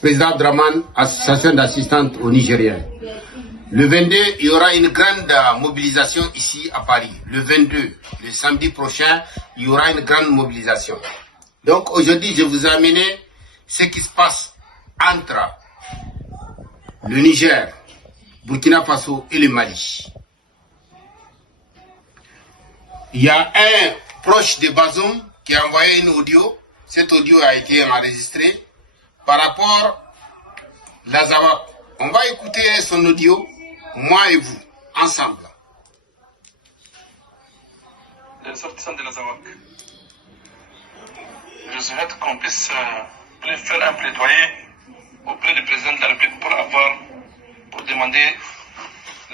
Président Draman, association d'assistantes aux Nigériens. Le 22, il y aura une grande mobilisation ici à Paris. Le 22, le samedi prochain, il y aura une grande mobilisation. Donc aujourd'hui, je vous ai amené ce qui se passe entre le Niger, Burkina Faso et le Mali. Il y a un proche de Bazoum qui a envoyé une audio. Cet audio a été enregistré par rapport à l'Azawak. On va écouter son audio, moi et vous, ensemble. Les sortissants de l'Azawak. Je souhaite qu'on puisse faire un plaidoyer auprès du président de la République pour demander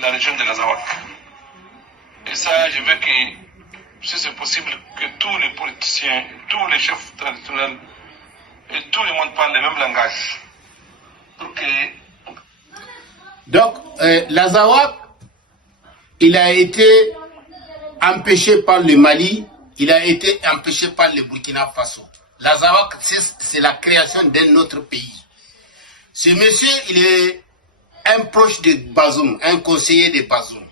la région de l'Azawak. Et ça, je veux que, si c'est possible, que tous les politiciens, tous les chefs traditionnels et tout le monde parlent le même langage. Pour que... Donc, l'Azawak, il a été empêché par le Mali, il a été empêché par le Burkina Faso. L'Azawak, c'est la création d'un autre pays. Ce monsieur, il est un proche de Bazoum, un conseiller de Bazoum.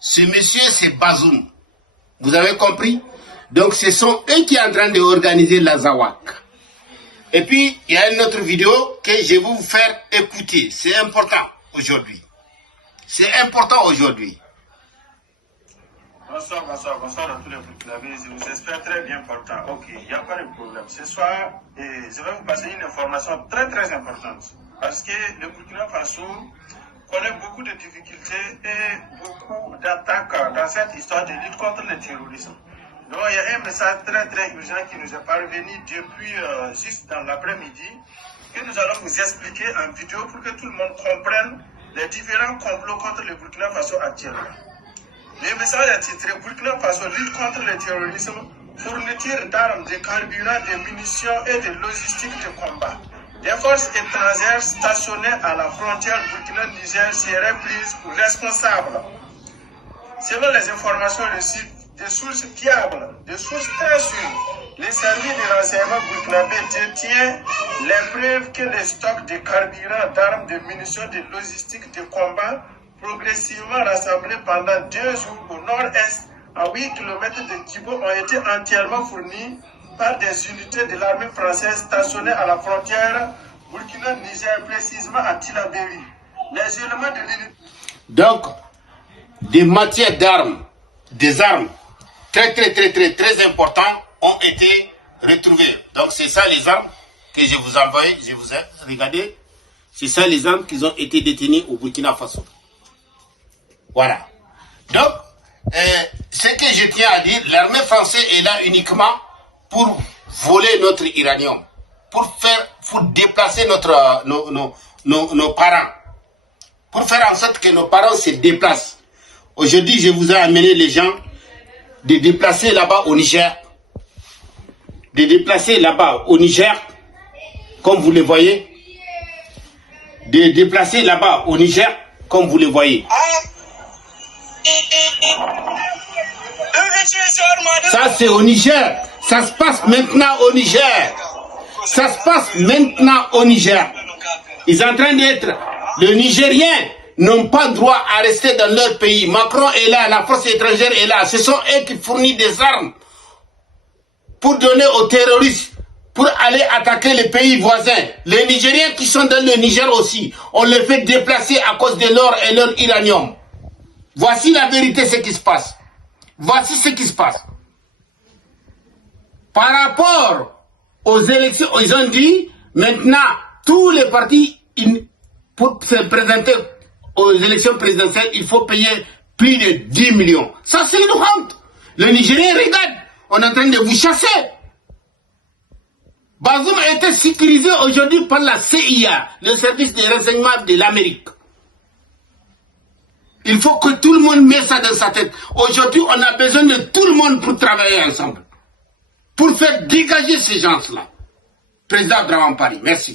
Ce monsieur, c'est Bazoum. Vous avez compris? Donc, ce sont eux qui sont en train d'organiser l'Azawak. Et puis, il y a une autre vidéo que je vais vous faire écouter. C'est important aujourd'hui. C'est important aujourd'hui. Bonsoir à tous les Burkinabés. Je vous espère très bien portant. Ok, il n'y a pas de problème. Ce soir, je vais vous passer une information très importante. Parce que le Burkina Faso connaît beaucoup de difficultés et beaucoup d'attaques dans cette histoire de lutte contre le terrorisme. Donc il y a un message très urgent qui nous est parvenu depuis juste dans l'après-midi que nous allons vous expliquer en vidéo pour que tout le monde comprenne les différents complots contre le Burkina Faso actuellement. Le message est titré Burkina Faso lutte contre le terrorisme, fourniture d'armes, de carburant, de munitions et de logistique de combat. Les forces étrangères stationnées à la frontière Burkina-Niger seraient prises pour responsables. Selon les informations reçues des sources fiables, des sources très sûres, les services de renseignement burkinabé détiennent les preuves que les stocks de carburant, d'armes, de munitions, de logistique, de combat, progressivement rassemblés pendant 2 jours au nord-est, à 8 km de Kibo, ont été entièrement fournis par des unités de l'armée française stationnées à la frontière Burkina-Niger, précisément à Tilaberi. Les éléments de l'unité. Donc, des matières d'armes, des armes très importants ont été retrouvées. Donc, c'est ça les armes que je vous envoie, je vous ai regardé. C'est ça les armes qui ont été détenues au Burkina Faso. Voilà. Donc, ce que je tiens à dire, l'armée française est là uniquement pour voler notre uranium, pour déplacer nos parents, pour faire en sorte que nos parents se déplacent. Aujourd'hui, je vous ai amené les gens de déplacer là-bas au Niger, comme vous le voyez, de déplacer là-bas au Niger, comme vous le voyez. Ça, c'est au Niger. Ça se passe maintenant au Niger. Ça se passe maintenant au Niger. Ils sont en train d'être... Les Nigériens n'ont pas droit à rester dans leur pays. Macron est là, la force étrangère est là. Ce sont eux qui fournissent des armes pour donner aux terroristes, pour aller attaquer les pays voisins. Les Nigériens qui sont dans le Niger aussi, on les fait déplacer à cause de l'or et leur uranium. Voici la vérité, ce qui se passe. Voici ce qui se passe. Par rapport aux élections, ils ont dit, maintenant, tous les partis, pour se présenter aux élections présidentielles, il faut payer plus de 10 millions. Ça, c'est une honte. Le Nigérien regarde, on est en train de vous chasser. Bazoum a été sécurisé aujourd'hui par la CIA, le service de renseignement de l'Amérique. Il faut que tout le monde mette ça dans sa tête. Aujourd'hui, on a besoin de tout le monde pour travailler ensemble. Pour faire dégager ces gens-là. Président Draman Paris, merci.